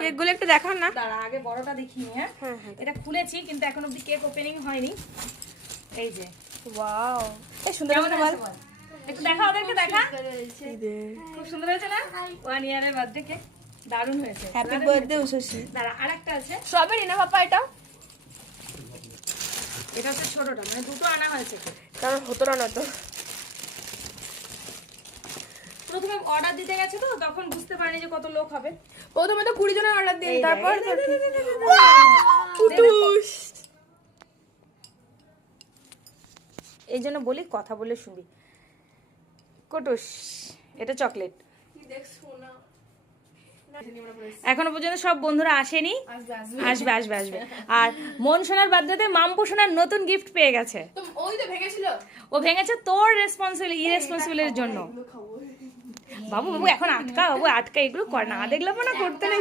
কেকগুলো একটু দেখান না। দাঁড়া আগে বড়টা দেখিনি। হ্যাঁ এটা খুলেছি কিন্তু এখন অবধি কেক ওপেনিং হয়নি। এই যে ওয়াও, এই সুন্দর কেমন বল। আছে বল? একটু দেখা ওদেরকে দেখা। খুব সুন্দর হয়েছে না? 1 ইয়ারের বার্থডে কেক দারুণ হয়েছে। Happy birthday Ushasi. দাঁড়া আরেকটা আছে। স্ট্রবেরি না পাপা এটা? এটা হচ্ছে ছোটটা, মানে দুটো আনা হয়েছে। কারণ হতো না তো। প্রথমে অর্ডার দিতে গেছে তো তখন বুঝতে পারিনি যে কত লোক হবে। প্রথমে তো 20 জনের অর্ডার দিন, এই দেখ, তারপর এই দেখ, এই দেখ, এই দেখ, কুটুস। এই জন্য বলি কথা বলে শুনবি। কটুস, এটা চকলেট। এখনো পর্যন্ত সব বন্ধুরা আসেনি, আসবে আসবে আসবে। আর মন সোনার বার্থডেতে মাম্পু সোনার নতুন গিফট পেয়ে গেছে। ওই তো ভেঙেছিল, ও ভেঙেছে তোর ইরেসপন্সিবলের জন্য। বাবু বাবু এখন আটকা, বাবু আটকা, এগুলো কর না, দেখলাম না করতে নেই।